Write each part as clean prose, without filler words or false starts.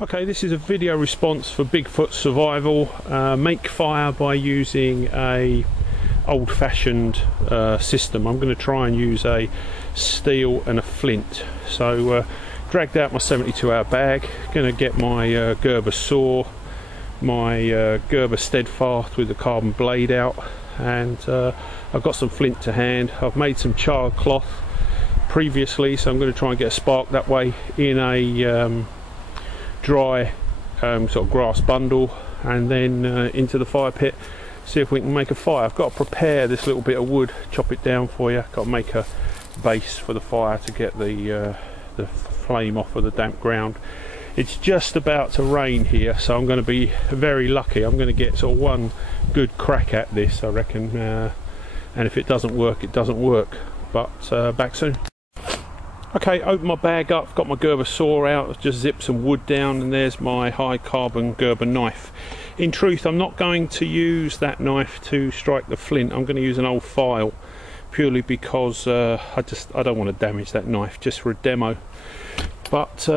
Okay, this is a video response for Bigfoot survival. Make fire by using a old-fashioned system. I'm going to try and use a steel and a flint. So dragged out my 72-hour bag, going to get my Gerber saw, my Gerber steadfast with the carbon blade out, and I've got some flint to hand. I've made some char cloth previously, so I'm going to try and get a spark that way in a dry sort of grass bundle, and then into the fire pit, see if we can make a fire. I've got to prepare this little bit of wood, chop it down for you. Got to make a base for the fire to get the flame off of the damp ground. It's just about to rain here, so I'm going to be very lucky. I'm going to get sort of one good crack at this, I reckon, and if it doesn't work, it doesn't work. But back soon. Okay, open my bag up, got my Gerber saw out, just zip some wood down, and there's my high carbon Gerber knife. In truth, I'm not going to use that knife to strike the flint. I'm going to use an old file, purely because I don't want to damage that knife, just for a demo. But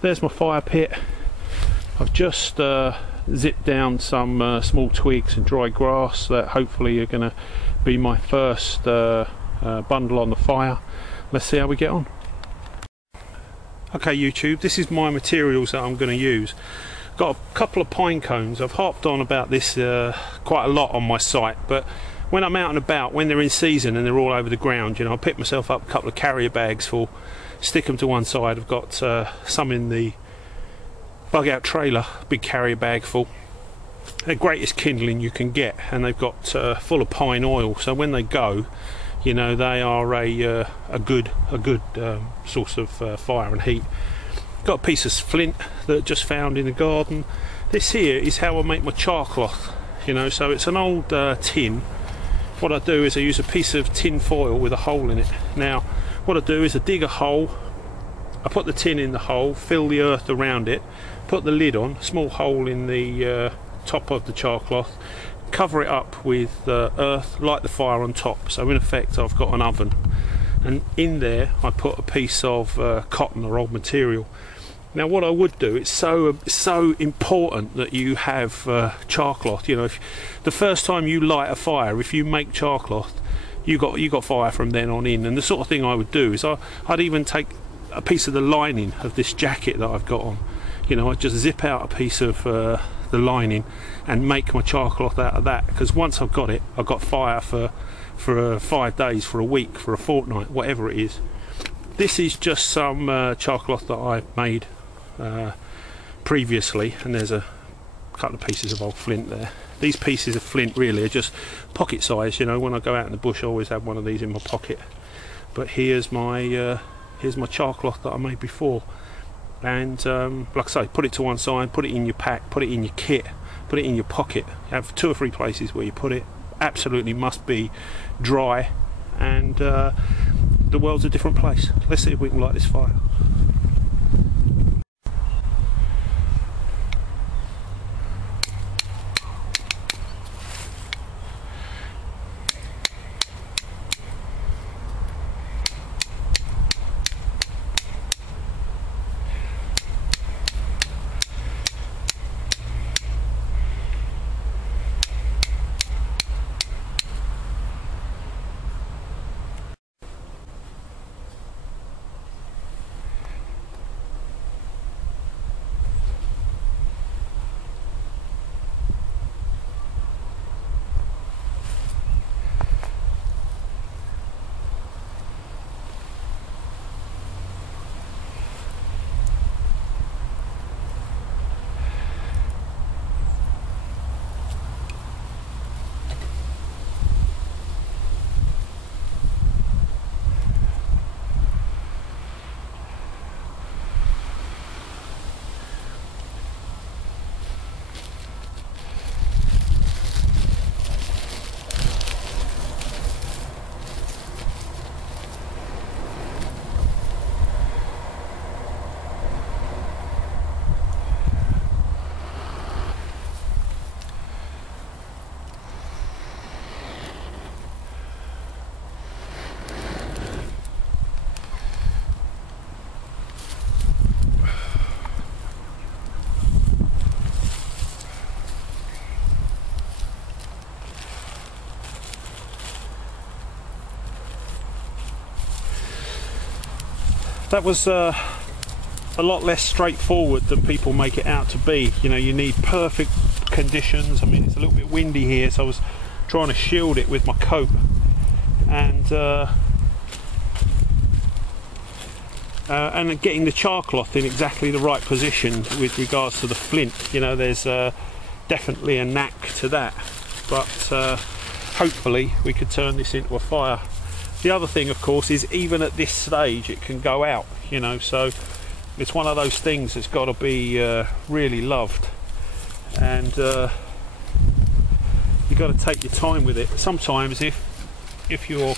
there's my fire pit. I've just zipped down some small twigs and dry grass that hopefully are going to be my first bundle on the fire. Let's see how we get on. Okay YouTube, this is my materials that I'm going to use. Got a couple of pine cones. I've harped on about this quite a lot on my site, but when I'm out and about, when they're in season and they're all over the ground, you know, I pick myself up a couple of carrier bags full, stick them to one side. I've got some in the bug out trailer, big carrier bag full. They're greatest kindling you can get, and they've got full of pine oil, so when they go, you know, they are a good source of fire and heat. Got a piece of flint that I just found in the garden. This here is how I make my char cloth, you know, so it's an old tin. What I do is I use a piece of tin foil with a hole in it. Now what I do is I dig a hole, I put the tin in the hole, fill the earth around it, put the lid on, small hole in the top of the char cloth, cover it up with earth, light the fire on top. So in effect I've got an oven, and in there I put a piece of cotton or old material. Now what I would do, it's so important that you have char cloth. You know, if the first time you light a fire, if you make char cloth, you got fire from then on in. And the sort of thing I would do is I'd even take a piece of the lining of this jacket that I've got on. You know, I'd just zip out a piece of the lining and make my char cloth out of that, because once I've got it, I've got fire for 5 days, for a week, for a fortnight, whatever it is. This is just some char cloth that I made previously, and there's a couple of pieces of old flint there. These pieces of flint really are just pocket size. You know, when I go out in the bush I always have one of these in my pocket. But here's my char cloth that I made before. And like I say, put it to one side, put it in your pack, put it in your kit, put it in your pocket. Have 2 or 3 places where you put it. Absolutely must be dry, and the world's a different place. Let's see if we can light this fire. that was a lot less straightforward than people make it out to be. You know, you need perfect conditions. I mean, it's a little bit windy here, so I was trying to shield it with my coat, and getting the char cloth in exactly the right position with regards to the flint. You know, there's definitely a knack to that, but hopefully we could turn this into a fire. The other thing, of course, is even at this stage it can go out, you know, so it's one of those things that's got to be really loved, and you've got to take your time with it. Sometimes if your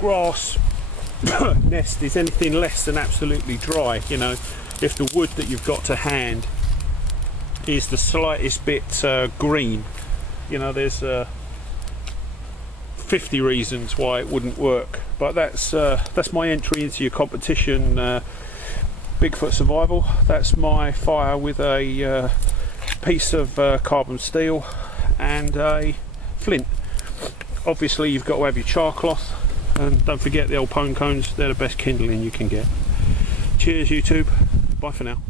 grass nest is anything less than absolutely dry, you know, if the wood that you've got to hand is the slightest bit green, you know, there's 50 reasons why it wouldn't work. But that's my entry into your competition, Bigfoot Survival. That's my fire with a piece of carbon steel and a flint. Obviously you've got to have your char cloth, and don't forget the old pine cones. They're the best kindling you can get. Cheers YouTube, bye for now.